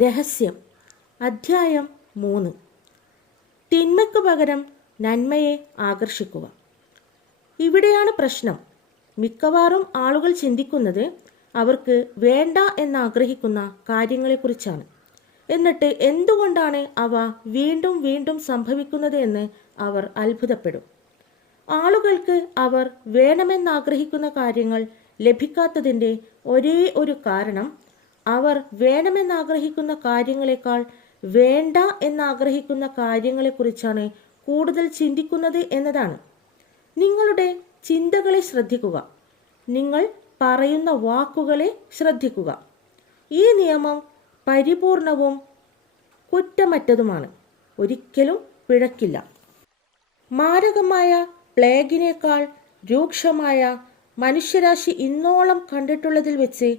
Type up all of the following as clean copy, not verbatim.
രഹസ്യം. അധ്യായം 3. തിന്മയ്ക്കു പകരം നന്മയെ ആകർഷിക്കുക. ഇവിടെയാണ് പ്രശ്നം. മിക്കവാറും ആളുകൾ ചിന്തിക്കുന്നത് അവർക്ക് വേണ്ട എന്നാഗ്രഹിക്കുന്ന കാര്യങ്ങളെക്കുറിച്ചാണ്. എന്നിട്ട് എന്തുകൊണ്ടാണ് അവ വീണ്ടും വീണ്ടും സംഭവിക്കുന്നത് എന്ന് അവർ അത്ഭുതപ്പെടും. ആളുകൾക്ക് അവർ വേണമെന്നാഗ്രഹിക്കുന്ന കാര്യങ്ങൾ ലഭിക്കാത്തതിൻ്റെ ഒരേ ഒരു കാരണം അവർ വേണമെന്നാഗ്രഹിക്കുന്ന കാര്യങ്ങളെക്കാൾ വേണ്ട എന്നാഗ്രഹിക്കുന്ന കാര്യങ്ങളെക്കുറിച്ചാണ് കൂടുതൽ ചിന്തിക്കുന്നത് എന്നതാണ്. നിങ്ങളുടെ ചിന്തകളെ ശ്രദ്ധിക്കുക. നിങ്ങൾ പറയുന്ന വാക്കുകളെ ശ്രദ്ധിക്കുക. ഈ നിയമം പരിപൂർണവും കുറ്റമറ്റതുമാണ്. ഒരിക്കലും പിഴക്കില്ല. മാരകമായ പ്ലേഗിനേക്കാൾ രൂക്ഷമായ മനുഷ്യരാശി ഇന്നോളം കണ്ടിട്ടുള്ളതിൽ വെച്ച്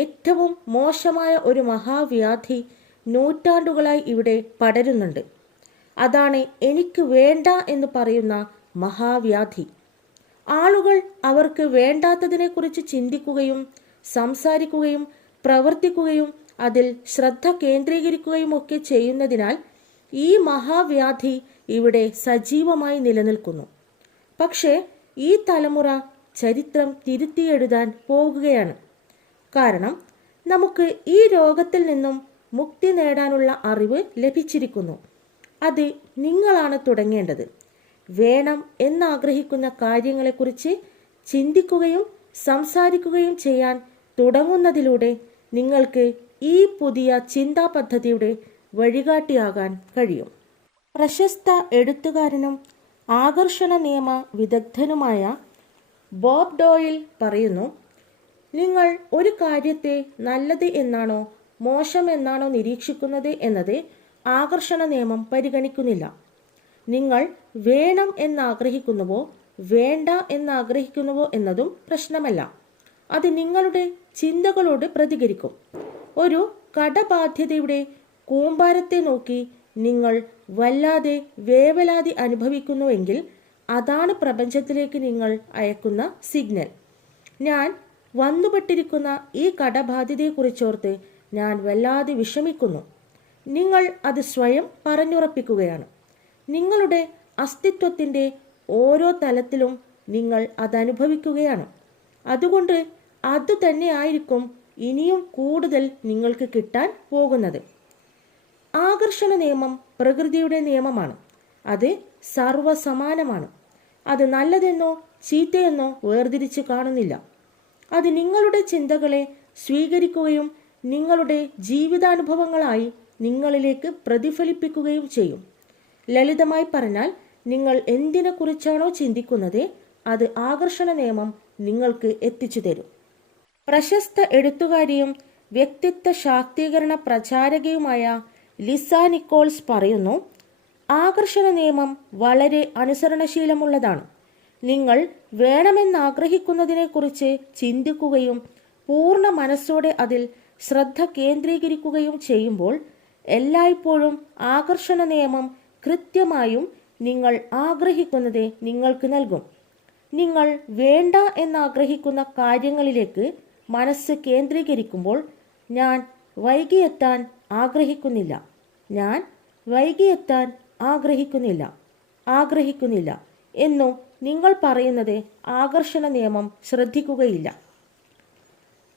ഏറ്റവും മോശമായ ഒരു മഹാവ്യാധി നൂറ്റാണ്ടുകളായി ഇവിടെ പടരുന്നുണ്ട്. അതാണ് എനിക്ക് വേണ്ട എന്ന് പറയുന്ന മഹാവ്യാധി. ആളുകൾ അവർക്ക് വേണ്ടാത്തതിനെക്കുറിച്ച് ചിന്തിക്കുകയും സംസാരിക്കുകയും പ്രവർത്തിക്കുകയും അതിൽ ശ്രദ്ധ കേന്ദ്രീകരിക്കുകയും ഒക്കെ ചെയ്യുന്നതിനാൽ ഈ മഹാവ്യാധി ഇവിടെ സജീവമായി നിലനിൽക്കുന്നു. പക്ഷേ ഈ തലമുറ ചരിത്രം തിരുത്തിയെഴുതാൻ പോകുകയാണ്. കാരണം നമുക്ക് ഈ രോഗത്തിൽ നിന്നും മുക്തി നേടാനുള്ള അറിവ് ലഭിച്ചിരിക്കുന്നു. അത് നിങ്ങളാണ് തുടങ്ങേണ്ടത്. വേണം എന്നാഗ്രഹിക്കുന്ന കാര്യങ്ങളെക്കുറിച്ച് ചിന്തിക്കുകയും സംസാരിക്കുകയും ചെയ്യാൻ തുടങ്ങുന്നതിലൂടെ നിങ്ങൾക്ക് ഈ പുതിയ ചിന്താ പദ്ധതിയുടെ വഴികാട്ടിയാകാൻ കഴിയും. പ്രശസ്ത എഴുത്തുകാരനും ആകർഷണ നിയമ വിദഗ്ധനുമായ ബോബ് ഡോയിൽ പറയുന്നു, നിങ്ങൾ ഒരു കാര്യത്തെ നല്ലത് എന്നാണോ മോശം എന്നാണോ നിരീക്ഷിക്കുന്നത് എന്നത് ആകർഷണ നിയമം പരിഗണിക്കുന്നില്ല. നിങ്ങൾ വേണം എന്നാഗ്രഹിക്കുന്നുവോ വേണ്ട എന്നാഗ്രഹിക്കുന്നുവോ എന്നതും പ്രശ്നമല്ല. അത് നിങ്ങളുടെ ചിന്തകളോട് പ്രതികരിക്കും. ഒരു കടബാധ്യതയുടെ കൂമ്പാരത്തെ നോക്കി നിങ്ങൾ വല്ലാതെ വേവലാതി അനുഭവിക്കുന്നുവെങ്കിൽ അതാണ് പ്രപഞ്ചത്തിലേക്ക് നിങ്ങൾ അയക്കുന്ന സിഗ്നൽ. ഞാൻ വന്നുപെട്ടിരിക്കുന്ന ഈ കടബാധ്യതയെക്കുറിച്ചോർത്ത് ഞാൻ വല്ലാതെ വിഷമിക്കുന്നു. നിങ്ങൾ അത് സ്വയം പറഞ്ഞുറപ്പിക്കുകയാണ്. നിങ്ങളുടെ അസ്തിത്വത്തിൻ്റെ ഓരോ തലത്തിലും നിങ്ങൾ അതനുഭവിക്കുകയാണ്. അതുകൊണ്ട് അതുതന്നെയായിരിക്കും ഇനിയും കൂടുതൽ നിങ്ങൾക്ക് കിട്ടാൻ പോകുന്നത്. ആകർഷണ നിയമം പ്രകൃതിയുടെ നിയമമാണ്. അത് സർവസമാനമാണ്. അത് നല്ലതെന്നോ ചീത്തയെന്നോ വേർതിരിച്ച് കാണുന്നില്ല. അത് നിങ്ങളുടെ ചിന്തകളെ സ്വീകരിക്കുകയും നിങ്ങളുടെ ജീവിതാനുഭവങ്ങളായി നിങ്ങളിലേക്ക് പ്രതിഫലിപ്പിക്കുകയും ചെയ്യും. ലളിതമായി പറഞ്ഞാൽ, നിങ്ങൾ എന്തിനെക്കുറിച്ചാണോ ചിന്തിക്കുന്നത് അത് ആകർഷണ നിയമം നിങ്ങൾക്ക് എത്തിച്ചു തരും. പ്രശസ്ത എഴുത്തുകാരിയും വ്യക്തിത്വ ശാക്തീകരണ പ്രചാരകയുമായ ലിസ നിക്കോൾസ് പറയുന്നു, ആകർഷണ നിയമം വളരെ അനുസരണശീലമുള്ളതാണ്. നിങ്ങൾ വേണമെന്നാഗ്രഹിക്കുന്നതിനെക്കുറിച്ച് ചിന്തിക്കുകയും പൂർണ്ണ മനസ്സോടെ അതിൽ ശ്രദ്ധ കേന്ദ്രീകരിക്കുകയും ചെയ്യുമ്പോൾ എല്ലായ്പ്പോഴും ആകർഷണ നിയമം കൃത്യമായും നിങ്ങൾ ആഗ്രഹിക്കുന്നത് നിങ്ങൾക്ക് നൽകും. നിങ്ങൾ വേണ്ട എന്നാഗ്രഹിക്കുന്ന കാര്യങ്ങളിലേക്ക് മനസ്സ് കേന്ദ്രീകരിക്കുമ്പോൾ ഞാൻ വൈകിയെത്താൻ ആഗ്രഹിക്കുന്നില്ല, ഞാൻ വൈകിയെത്താൻ ആഗ്രഹിക്കുന്നില്ല എന്നു നിങ്ങൾ പറയുന്നത് ആകർഷണ നിയമം ശ്രദ്ധിക്കുകയില്ല.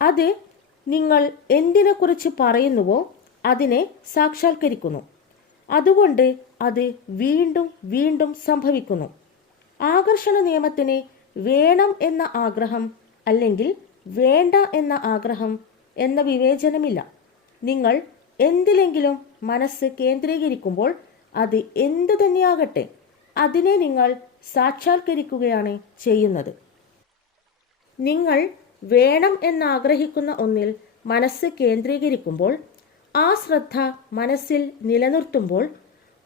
അത് നിങ്ങൾ എന്തിനെക്കുറിച്ച് പറയുന്നുവോ അതിനെ സാക്ഷാത്കരിക്കുന്നു. അതുകൊണ്ട് അത് വീണ്ടും വീണ്ടും സംഭവിക്കുന്നു. ആകർഷണ നിയമത്തിന് വേണം എന്ന ആഗ്രഹം അല്ലെങ്കിൽ വേണ്ട എന്ന ആഗ്രഹം എന്ന വിവേചനമില്ല. നിങ്ങൾ എന്തിലെങ്കിലും മനസ്സ് കേന്ദ്രീകരിക്കുമ്പോൾ അത് എന്തു തന്നെയാകട്ടെ അതിനെ നിങ്ങൾ സാക്ഷാത്കരിക്കുകയാണ് ചെയ്യുന്നത്. നിങ്ങൾ വേണം എന്നാഗ്രഹിക്കുന്ന ഒന്നിൽ മനസ്സ് കേന്ദ്രീകരിക്കുമ്പോൾ ആ ശ്രദ്ധ മനസ്സിൽ നിലനിർത്തുമ്പോൾ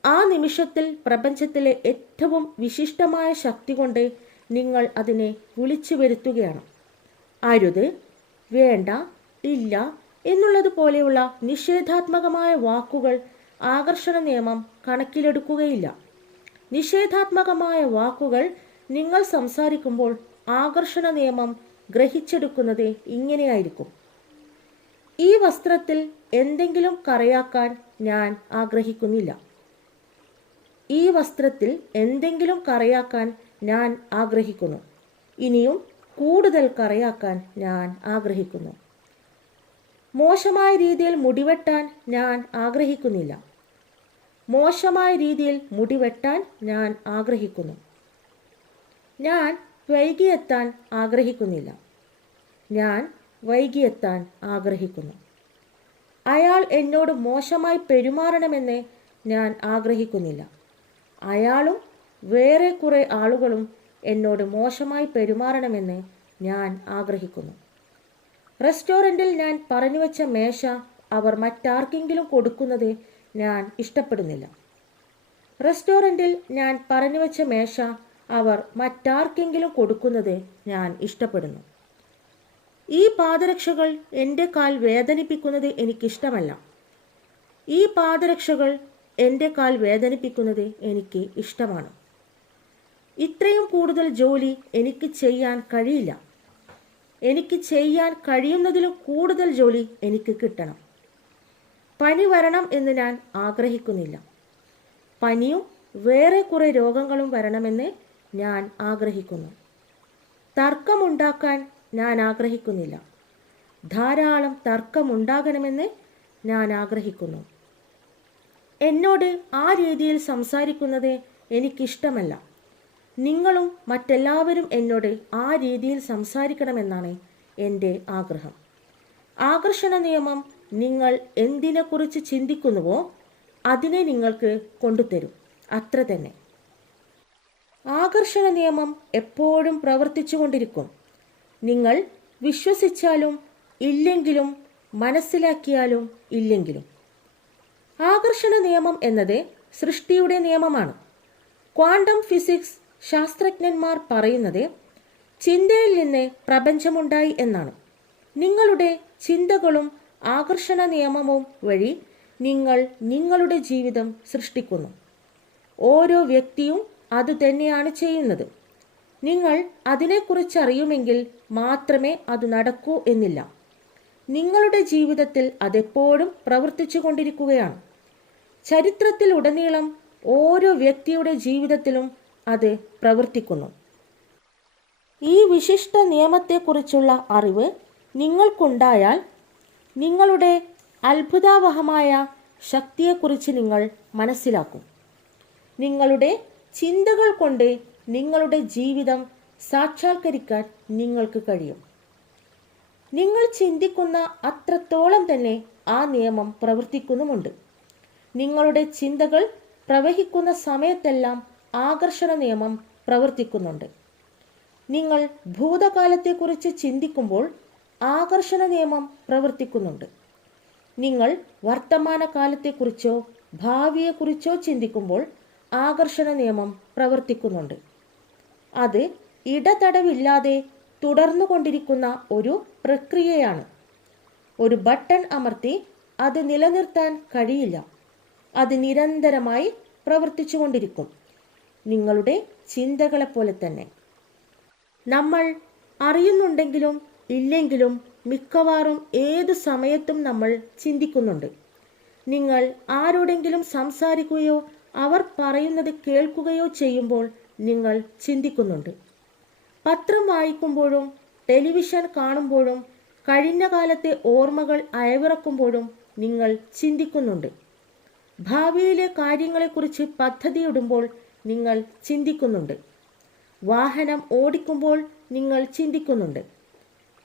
ആ നിമിഷത്തിൽ പ്രപഞ്ചത്തിലെ ഏറ്റവും വിശിഷ്ടമായ ശക്തി കൊണ്ട് നിങ്ങൾ അതിനെ വിളിച്ചു വരുത്തുകയാണ്. അരുത്, വേണ്ട, ഇല്ല എന്നുള്ളതുപോലെയുള്ള നിഷേധാത്മകമായ വാക്കുകൾ ആകർഷണ നിയമം കണക്കിലെടുക്കുകയില്ല. നിഷേധാത്മകമായ വാക്കുകൾ നിങ്ങൾ സംസാരിക്കുമ്പോൾ ആകർഷണ നിയമം ഗ്രഹിച്ചെടുക്കുന്നത് ഇങ്ങനെയായിരിക്കും: ഈ വസ്ത്രത്തിൽ എന്തെങ്കിലും കറയാക്കാൻ ഞാൻ ആഗ്രഹിക്കുന്നില്ല. ഈ വസ്ത്രത്തിൽ എന്തെങ്കിലും കറയാക്കാൻ ഞാൻ ആഗ്രഹിക്കുന്നു. ഇനിയും കൂടുതൽ കറയാക്കാൻ ഞാൻ ആഗ്രഹിക്കുന്നു. മോശമായ രീതിയിൽ മുടിവെട്ടാൻ ഞാൻ ആഗ്രഹിക്കുന്നില്ല. മോശമായ രീതിയിൽ മുടിവെട്ടാൻ ഞാൻ ആഗ്രഹിക്കുന്നു. ഞാൻ വൈകിയെത്താൻ ആഗ്രഹിക്കുന്നില്ല. ഞാൻ വൈകിയെത്താൻ ആഗ്രഹിക്കുന്നു. അയാൾ എന്നോട് മോശമായി പെരുമാറണമെന്ന് ഞാൻ ആഗ്രഹിക്കുന്നില്ല. അയാളും വേറെ കുറേ ആളുകളും എന്നോട് മോശമായി പെരുമാറണമെന്ന് ഞാൻ ആഗ്രഹിക്കുന്നു. റെസ്റ്റോറൻറ്റിൽ ഞാൻ പറഞ്ഞുവെച്ച മേശ അവർ മറ്റാർക്കെങ്കിലും കൊടുക്കുന്നത് ഞാൻ ഇഷ്ടപ്പെടുന്നില്ല. റെസ്റ്റോറൻറ്റിൽ ഞാൻ പറഞ്ഞുവെച്ച മേശ അവർ മറ്റാർക്കെങ്കിലും കൊടുക്കുന്നത് ഞാൻ ഇഷ്ടപ്പെടുന്നു. ഈ പാദരക്ഷകൾ എൻ്റെ കാൽ വേദനിപ്പിക്കുന്നത് എനിക്കിഷ്ടമല്ല. ഈ പാദരക്ഷകൾ എൻ്റെ കാൽ വേദനിപ്പിക്കുന്നത് എനിക്ക് ഇഷ്ടമാണ്. ഇത്രയും കൂടുതൽ ജോലി എനിക്ക് ചെയ്യാൻ കഴിയില്ല. എനിക്ക് ചെയ്യാൻ കഴിയുന്നതിലും കൂടുതൽ ജോലി എനിക്ക് കിട്ടണം. പനി വരണം എന്ന് ഞാൻ ആഗ്രഹിക്കുന്നില്ല. പനിയും വേറെ കുറേ രോഗങ്ങളും വരണമെന്ന് ഞാൻ ആഗ്രഹിക്കുന്നു. തർക്കമുണ്ടാക്കാൻ ഞാൻ ആഗ്രഹിക്കുന്നില്ല. ധാരാളം തർക്കമുണ്ടാകണമെന്ന് ഞാൻ ആഗ്രഹിക്കുന്നു. എന്നോട് ആ രീതിയിൽ സംസാരിക്കുന്നത് എനിക്കിഷ്ടമല്ല. നിങ്ങളും മറ്റെല്ലാവരും എന്നോട് ആ രീതിയിൽ സംസാരിക്കണമെന്നാണ് എൻ്റെ ആഗ്രഹം. ആകർഷണ നിയമം നിങ്ങൾ എന്തിനെക്കുറിച്ച് ചിന്തിക്കുന്നുവോ അതിനെ നിങ്ങൾക്ക് കൊണ്ടുതരും. അത്ര തന്നെ. ആകർഷണ നിയമം എപ്പോഴും പ്രവർത്തിച്ചുകൊണ്ടിരിക്കും. നിങ്ങൾ വിശ്വസിച്ചാലും ഇല്ലെങ്കിലും മനസ്സിലാക്കിയാലും ഇല്ലെങ്കിലും. ആകർഷണ നിയമം എന്നത് സൃഷ്ടിയുടെ നിയമമാണ്. ക്വാണ്ടം ഫിസിക്സ് ശാസ്ത്രജ്ഞന്മാർ പറയുന്നത് ചിന്തയിൽ നിന്ന് പ്രപഞ്ചമുണ്ടായി എന്നാണ്. നിങ്ങളുടെ ചിന്തകളും ആകർഷണ നിയമവും വഴി നിങ്ങൾ നിങ്ങളുടെ ജീവിതം സൃഷ്ടിക്കുന്നു. ഓരോ വ്യക്തിയും അതുതന്നെയാണ് ചെയ്യുന്നത്. നിങ്ങൾ അതിനെക്കുറിച്ച് അറിയുമെങ്കിൽ മാത്രമേ അത് നടക്കൂ എന്നില്ല. നിങ്ങളുടെ ജീവിതത്തിൽ അതെപ്പോഴും പ്രവർത്തിച്ചു കൊണ്ടിരിക്കുകയാണ്. ചരിത്രത്തിൽ ഉടനീളം ഓരോ വ്യക്തിയുടെ ജീവിതത്തിലും അത് പ്രവർത്തിക്കുന്നു. ഈ വിശിഷ്ട നിയമത്തെക്കുറിച്ചുള്ള അറിവ് നിങ്ങൾക്കുണ്ടായാൽ നിങ്ങളുടെ അത്ഭുതാവഹമായ ശക്തിയെക്കുറിച്ച് നിങ്ങൾ മനസ്സിലാക്കും. നിങ്ങളുടെ ചിന്തകൾ കൊണ്ട് നിങ്ങളുടെ ജീവിതം സാക്ഷാത്കരിക്കാൻ നിങ്ങൾക്ക് കഴിയും. നിങ്ങൾ ചിന്തിക്കുന്ന അത്രത്തോളം തന്നെ ആ നിയമം പ്രവർത്തിക്കുന്നുമുണ്ട്. നിങ്ങളുടെ ചിന്തകൾ പ്രവഹിക്കുന്ന സമയത്തെല്ലാം ആകർഷണ നിയമം പ്രവർത്തിക്കുന്നുണ്ട്. നിങ്ങൾ ഭൂതകാലത്തെക്കുറിച്ച് ചിന്തിക്കുമ്പോൾ ആകർഷണ നിയമം പ്രവർത്തിക്കുന്നുണ്ട്. നിങ്ങൾ വർത്തമാനകാലത്തെക്കുറിച്ചോ ഭാവിയെക്കുറിച്ചോ ചിന്തിക്കുമ്പോൾ ആകർഷണ നിയമം പ്രവർത്തിക്കുന്നുണ്ട്. അത് ഇടതടവില്ലാതെ തുടർന്നുകൊണ്ടിരിക്കുന്ന ഒരു പ്രക്രിയയാണ്. ഒരു ബട്ടൺ അമർത്തി അത് നിലനിർത്താൻ കഴിയില്ല. അത് നിരന്തരമായി പ്രവർത്തിച്ചുകൊണ്ടിരിക്കും. നിങ്ങളുടെ ചിന്തകളെപ്പോലെ തന്നെ. നമ്മൾ അറിയുന്നുണ്ടെങ്കിലും ഇല്ലെങ്കിലും മിക്കവാറും ഏതു സമയത്തും നമ്മൾ ചിന്തിക്കുന്നുണ്ട്. നിങ്ങൾ ആരോടെങ്കിലും സംസാരിക്കുകയോ അവർ പറയുന്നത് കേൾക്കുകയോ ചെയ്യുമ്പോൾ നിങ്ങൾ ചിന്തിക്കുന്നുണ്ട്. പത്രം വായിക്കുമ്പോഴും ടെലിവിഷൻ കാണുമ്പോഴും കഴിഞ്ഞ കാലത്തെ ഓർമ്മകൾ അയവിറക്കുമ്പോഴും നിങ്ങൾ ചിന്തിക്കുന്നുണ്ട്. ഭാവിയിലെ കാര്യങ്ങളെക്കുറിച്ച് പദ്ധതിയിടുമ്പോൾ നിങ്ങൾ ചിന്തിക്കുന്നുണ്ട്. വാഹനം ഓടിക്കുമ്പോൾ നിങ്ങൾ ചിന്തിക്കുന്നുണ്ട്.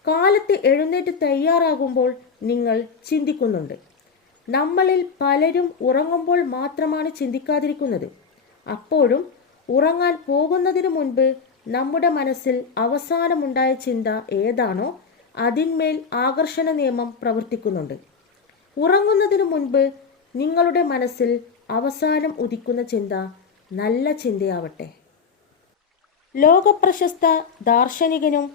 കാലത്ത് എഴുന്നേറ്റ് തയ്യാറാകുമ്പോൾ നിങ്ങൾ ചിന്തിക്കുന്നുണ്ട്. നമ്മളിൽ പലരും ഉറങ്ങുമ്പോൾ മാത്രമാണ് ചിന്തിക്കാതിരിക്കുന്നത്. അപ്പോഴും ഉറങ്ങാൻ പോകുന്നതിന് മുൻപ് നമ്മുടെ മനസ്സിൽ അവസാനമുണ്ടായ ചിന്ത ഏതാണോ അതിന്മേൽ ആകർഷണ നിയമം പ്രവർത്തിക്കുന്നുണ്ട്. ഉറങ്ങുന്നതിന് മുൻപ് നിങ്ങളുടെ മനസ്സിൽ അവസാനം ഉദിക്കുന്ന ചിന്ത നല്ല ചിന്തയാവട്ടെ. ലോകപ്രശസ്ത ദാർശനികനും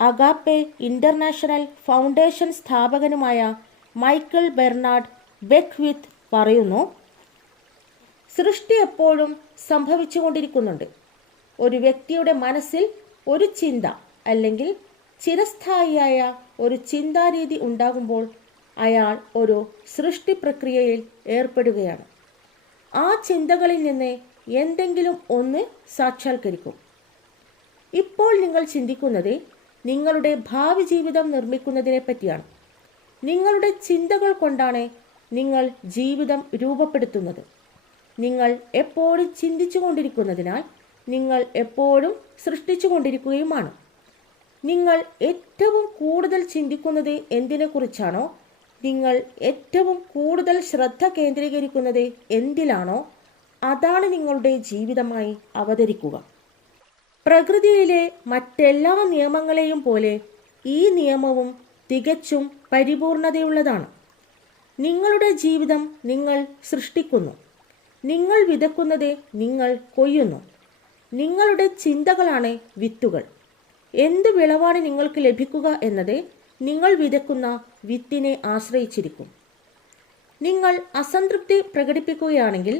അഗാപ്പെ ഇന്റർനാഷണൽ ഫൗണ്ടേഷൻ സ്ഥാപകനുമായ മൈക്കിൾ ബെർണാഡ് ബെക്ക്വിത്ത് പറയുന്നു, സൃഷ്ടി എപ്പോഴും സംഭവിച്ചുകൊണ്ടിരിക്കുന്നുണ്ട്. ഒരു വ്യക്തിയുടെ മനസ്സിൽ ഒരു ചിന്ത അല്ലെങ്കിൽ ചിരസ്ഥായിയായ ഒരു ചിന്താരീതി ഉണ്ടാകുമ്പോൾ അയാൾ ഒരു സൃഷ്ടി പ്രക്രിയയിൽ ഏർപ്പെടുകയാണ്. ആ ചിന്തകളിൽ നിന്ന് എന്തെങ്കിലും ഒന്ന് സാക്ഷാത്കരിക്കും. ഇപ്പോൾ നിങ്ങൾ ചിന്തിക്കുന്നത് നിങ്ങളുടെ ഭാവി ജീവിതം നിർമ്മിക്കുന്നതിനെ പറ്റിയാണ്. നിങ്ങളുടെ ചിന്തകൾ കൊണ്ടാണ് നിങ്ങൾ ജീവിതം രൂപപ്പെടുത്തുന്നത്. നിങ്ങൾ എപ്പോഴും ചിന്തിച്ചു കൊണ്ടിരിക്കുന്നതിനാൽ നിങ്ങൾ എപ്പോഴും സൃഷ്ടിച്ചു കൊണ്ടിരിക്കുകയുമാണ്. നിങ്ങൾ ഏറ്റവും കൂടുതൽ ചിന്തിക്കുന്നത് എന്തിനെക്കുറിച്ചാണോ, നിങ്ങൾ ഏറ്റവും കൂടുതൽ ശ്രദ്ധ കേന്ദ്രീകരിക്കുന്നത് എന്തിലാണോ, അതാണ് നിങ്ങളുടെ ജീവിതമായി അവതരിക്കുക. പ്രകൃതിയിലെ മറ്റെല്ലാ നിയമങ്ങളെയും പോലെ ഈ നിയമവും തികച്ചും പരിപൂർണതയുള്ളതാണ്. നിങ്ങളുടെ ജീവിതം നിങ്ങൾ സൃഷ്ടിക്കുന്നു. നിങ്ങൾ വിതയ്ക്കുന്നത് നിങ്ങൾ കൊയ്യുന്നു. നിങ്ങളുടെ ചിന്തകളാണ് വിത്തുകൾ. എന്ത് വിളവാണ് നിങ്ങൾക്ക് ലഭിക്കുക എന്നത് നിങ്ങൾ വിതയ്ക്കുന്ന വിത്തിനെ ആശ്രയിച്ചിരിക്കും. നിങ്ങൾ അസംതൃപ്തി പ്രകടിപ്പിക്കുകയാണെങ്കിൽ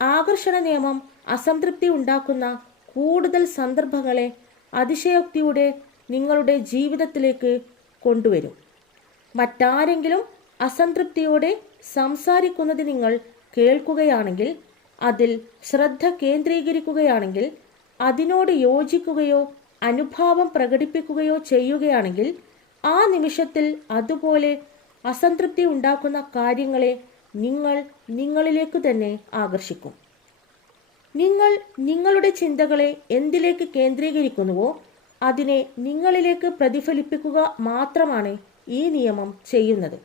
ആകർഷണ നിയമം അസംതൃപ്തി ഉണ്ടാക്കുന്ന കൂടുതൽ സന്ദർഭങ്ങളെ അതിശയോക്തിയുടെ നിങ്ങളുടെ ജീവിതത്തിലേക്ക് കൊണ്ടുവരും. മറ്റാരെങ്കിലും അസംതൃപ്തിയോടെ സംസാരിക്കുന്നത് നിങ്ങൾ കേൾക്കുകയാണെങ്കിൽ, അതിൽ ശ്രദ്ധ കേന്ദ്രീകരിക്കുകയാണെങ്കിൽ, അതിനോട് യോജിക്കുകയോ അനുഭാവം പ്രകടിപ്പിക്കുകയോ ചെയ്യുകയാണെങ്കിൽ, ആ നിമിഷത്തിൽ അതുപോലെ അസംതൃപ്തി ഉണ്ടാക്കുന്ന കാര്യങ്ങളെ നിങ്ങൾ നിങ്ങളിലേക്ക് തന്നെ ആകർഷിക്കും. നിങ്ങൾ നിങ്ങളുടെ ചിന്തകളെ എന്തിലേക്ക് കേന്ദ്രീകരിക്കുന്നുവോ അതിനെ നിങ്ങളിലേക്ക് പ്രതിഫലിപ്പിക്കുക മാത്രമാണ് ഈ നിയമം ചെയ്യുന്നത്.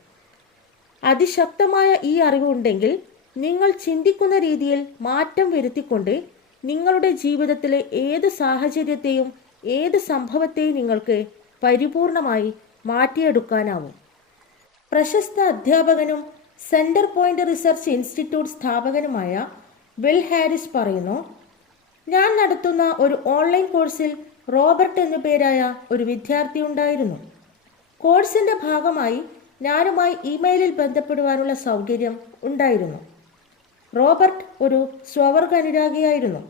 അതിശക്തമായ ഈ അറിവുണ്ടെങ്കിൽ നിങ്ങൾ ചിന്തിക്കുന്ന രീതിയിൽ മാറ്റം വരുത്തിക്കൊണ്ട് നിങ്ങളുടെ ജീവിതത്തിലെ ഏത് സാഹചര്യത്തെയും ഏത് സംഭവത്തെയും നിങ്ങൾക്ക് പരിപൂർണമായി മാറ്റിയെടുക്കാനാവും. പ്രശസ്ത അധ്യാപകനും സെന്റർ പോയിന്റ് റിസർച്ച് ഇൻസ്റ്റിറ്റ്യൂട്ട് സ്ഥാപകനുമായ ബിൽ ഹാരിസ് പറയുന്നു, ഞാൻ നടത്തുന്ന ഒരു ഓൺലൈൻ കോഴ്സിൽ റോബർട്ട് എന്നു പേരായ ഒരു വിദ്യാർത്ഥി ഉണ്ടായിരുന്നു. കോഴ്സിൻ്റെ ഭാഗമായി ഞാനുമായി ഇമെയിലിൽ ബന്ധപ്പെടുവാനുള്ള സൗകര്യം ഉണ്ടായിരുന്നു. റോബർട്ട് ഒരു സ്വവർഗ അനുരാഗിയായിരുന്നു.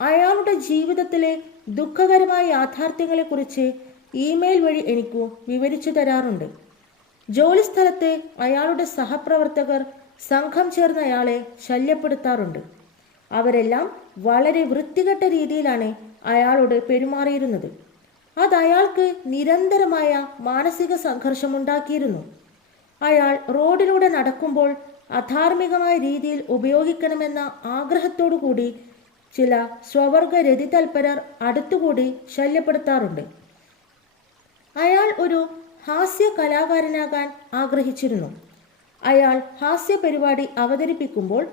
അയാളുടെ ജീവിതത്തിലെ ദുഃഖകരമായ യാഥാർത്ഥ്യങ്ങളെക്കുറിച്ച് ഇമെയിൽ വഴി എനിക്ക് വിവരിച്ചു തരാറുണ്ട്. ജോലിസ്ഥലത്ത് അയാളുടെ സഹപ്രവർത്തകർ സംഘം ചേർന്ന് അയാളെ ശല്യപ്പെടുത്താറുണ്ട്. അവരെല്ലാം വളരെ വൃത്തികെട്ട രീതിയിലാണ് അയാളോട് പെരുമാറിയിരുന്നത്. അത് അയാൾക്ക് നിരന്തരമായ മാനസിക സംഘർഷമുണ്ടാക്കിയിരുന്നു. അയാൾ റോഡിലൂടെ നടക്കുമ്പോൾ അധാർമികമായ രീതിയിൽ ഉപയോഗിക്കണമെന്ന ആഗ്രഹത്തോടുകൂടി ചില സ്വവർഗ രതിതൽപരർ അടുത്തുകൂടി ശല്യപ്പെടുത്താറുണ്ട്. അയാൾ ഒരു ഹാസ്യ കലാകാരനാകാൻ ആഗ്രഹിച്ചിരുന്നു. അയാൾ ഹാസ്യ പരിപാടി അവതരിപ്പിക്കുമ്പോൾ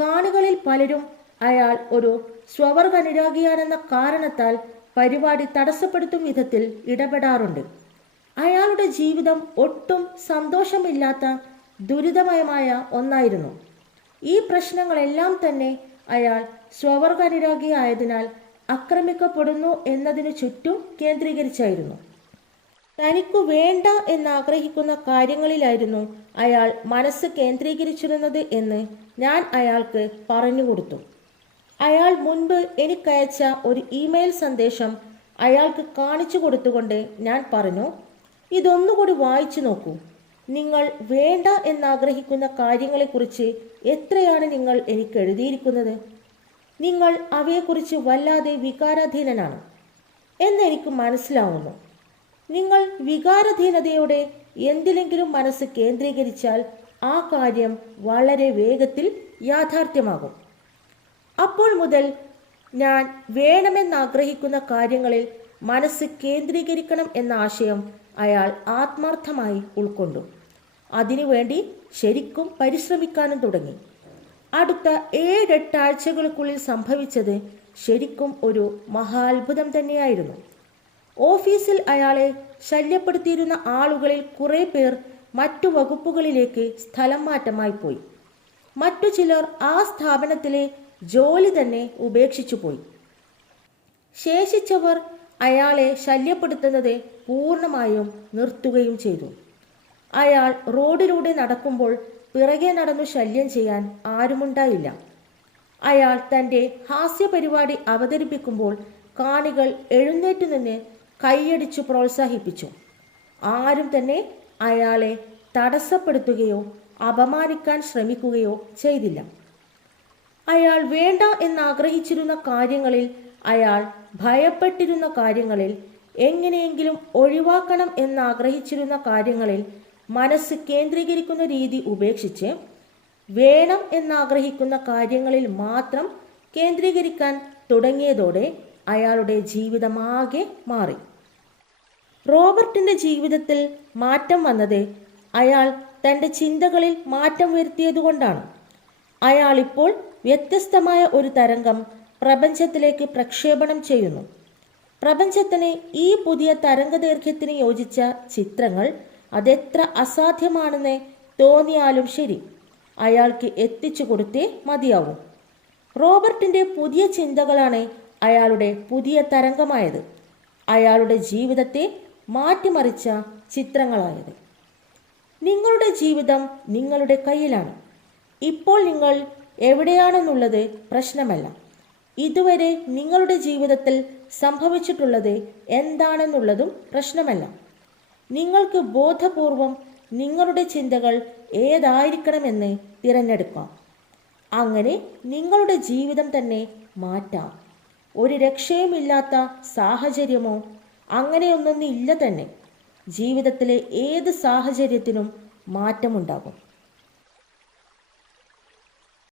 കാണികളിൽ പലരും അയാൾ ഒരു സ്വവർഗ അനുരാഗിയാണെന്ന കാരണത്താൽ പരിപാടി തടസ്സപ്പെടുത്തും വിധത്തിൽ ഇടപെടാറുണ്ട്. അയാളുടെ ജീവിതം ഒട്ടും സന്തോഷമില്ലാത്ത ദുരിതമയമായ ഒന്നായിരുന്നു. ഈ പ്രശ്നങ്ങളെല്ലാം തന്നെ അയാൾ സ്വവർഗ അനുരാഗിയായതിനാൽ ആക്രമിക്കപ്പെടുന്നു എന്നതിനു ചുറ്റും കേന്ദ്രീകരിച്ചായിരുന്നു. തനിക്കു വേണ്ട എന്നാഗ്രഹിക്കുന്ന കാര്യങ്ങളിലായിരുന്നു അയാൾ മനസ്സ് കേന്ദ്രീകരിച്ചിരുന്നത് എന്ന് ഞാൻ അയാൾക്ക് പറഞ്ഞുകൊടുത്തു. അയാൾ മുൻപ് എനിക്കയച്ച ഒരു ഇമെയിൽ സന്ദേശം അയാൾക്ക് കാണിച്ചു കൊടുത്തുകൊണ്ട് ഞാൻ പറഞ്ഞു, ഇതൊന്നുകൂടി വായിച്ചു നോക്കൂ. നിങ്ങൾ വേണ്ട എന്നാഗ്രഹിക്കുന്ന കാര്യങ്ങളെക്കുറിച്ച് എത്രയാണ് നിങ്ങൾ എനിക്ക് എഴുതിയിരിക്കുന്നത്. നിങ്ങൾ അവയെക്കുറിച്ച് വല്ലാതെ വികാരാധീനനാണ് എന്നെനിക്ക് മനസ്സിലാവുന്നു. നിങ്ങൾ വികാരാധീനതയോടെ എന്തിലെങ്കിലും മനസ്സ് കേന്ദ്രീകരിച്ചാൽ ആ കാര്യം വളരെ വേഗത്തിൽ യാഥാർത്ഥ്യമാകും. അപ്പോൾ മുതൽ ഞാൻ വേണമെന്നാഗ്രഹിക്കുന്ന കാര്യങ്ങളിൽ മനസ്സ് കേന്ദ്രീകരിക്കണം എന്ന ആശയം അയാൾ ആത്മാർത്ഥമായി ഉൾക്കൊണ്ടു. അതിനുവേണ്ടി ശരിക്കും പരിശ്രമിക്കാനും തുടങ്ങി. അടുത്ത 7-8 ആഴ്ചകൾക്കുള്ളിൽ സംഭവിച്ചത് ശരിക്കും ഒരു മഹാത്ഭുതം തന്നെയായിരുന്നു. ഓഫീസിൽ അയാളെ ശല്യപ്പെടുത്തിയിരുന്ന ആളുകളിൽ കുറേ പേർ മറ്റു വകുപ്പുകളിലേക്ക് സ്ഥലം മാറ്റമായി പോയി. മറ്റു ചിലർ ആ സ്ഥാപനത്തിലെ ജോലി തന്നെ ഉപേക്ഷിച്ചു പോയി. ശേഷിച്ചവർ അയാളെ ശല്യപ്പെടുത്തുന്നത് പൂർണ്ണമായും നിർത്തുകയും ചെയ്തു. അയാൾ റോഡിലൂടെ നടക്കുമ്പോൾ പിറകെ നടന്നു ശല്യം ചെയ്യാൻ ആരുമുണ്ടായില്ല. അയാൾ തൻ്റെ ഹാസ്യ പരിപാടി അവതരിപ്പിക്കുമ്പോൾ കാണികൾ എഴുന്നേറ്റ് നിന്ന് കൈയടിച്ചു പ്രോത്സാഹിപ്പിച്ചു. ആരും തന്നെ അയാളെ തടസ്സപ്പെടുത്തുകയോ അപമാനിക്കാൻ ശ്രമിക്കുകയോ ചെയ്തില്ല. അയാൾ വേണ്ട എന്നാഗ്രഹിച്ചിരുന്ന കാര്യങ്ങളിൽ, അയാൾ ഭയപ്പെട്ടിരുന്ന കാര്യങ്ങളിൽ, എങ്ങനെയെങ്കിലും ഒഴിവാക്കണം എന്നാഗ്രഹിച്ചിരുന്ന കാര്യങ്ങളിൽ മനസ്സ് കേന്ദ്രീകരിക്കുന്ന രീതി ഉപേക്ഷിച്ച് വേണം എന്നാഗ്രഹിക്കുന്ന കാര്യങ്ങളിൽ മാത്രം കേന്ദ്രീകരിക്കാൻ തുടങ്ങിയതോടെ അയാളുടെ ജീവിതമാകെ മാറി. റോബർട്ടിൻ്റെ ജീവിതത്തിൽ മാറ്റം വന്നത് അയാൾ തൻ്റെ ചിന്തകളിൽ മാറ്റം വരുത്തിയതുകൊണ്ടാണ്. അയാളിപ്പോൾ വ്യത്യസ്തമായ ഒരു തരംഗം പ്രപഞ്ചത്തിലേക്ക് പ്രക്ഷേപണം ചെയ്യുന്നു. പ്രപഞ്ചത്തിന് ഈ പുതിയ തരംഗദൈർഘ്യത്തിന് യോജിച്ച ചിത്രങ്ങൾ അതെത്ര അസാധ്യമാണെന്ന് തോന്നിയാലും ശരി, അയാൾക്ക് എത്തിച്ചു കൊടുത്തേ മതിയാവും. റോബർട്ടിൻ്റെ പുതിയ ചിന്തകളാണ് അയാളുടെ പുതിയ തരംഗമായത്, അയാളുടെ ജീവിതത്തെ മാറ്റിമറിച്ച ചിത്രങ്ങളായത്. നിങ്ങളുടെ ജീവിതം നിങ്ങളുടെ കയ്യിലാണ്. ഇപ്പോൾ നിങ്ങൾ എവിടെയാണെന്നുള്ളത് പ്രശ്നമല്ല. ഇതുവരെ നിങ്ങളുടെ ജീവിതത്തിൽ സംഭവിച്ചിട്ടുള്ളത് എന്താണെന്നുള്ളതും പ്രശ്നമല്ല. നിങ്ങൾക്ക് ബോധപൂർവം നിങ്ങളുടെ ചിന്തകൾ ഏതായിരിക്കണമെന്ന് തിരഞ്ഞെടുക്കാം. അങ്ങനെ നിങ്ങളുടെ ജീവിതം തന്നെ മാറ്റാം. ഒരു രക്ഷയുമില്ലാത്ത സാഹചര്യമോ അങ്ങനെയൊന്നും ഇല്ല തന്നെ. ജീവിതത്തിലെ ഏത് സാഹചര്യത്തിനും മാറ്റമുണ്ടാകും.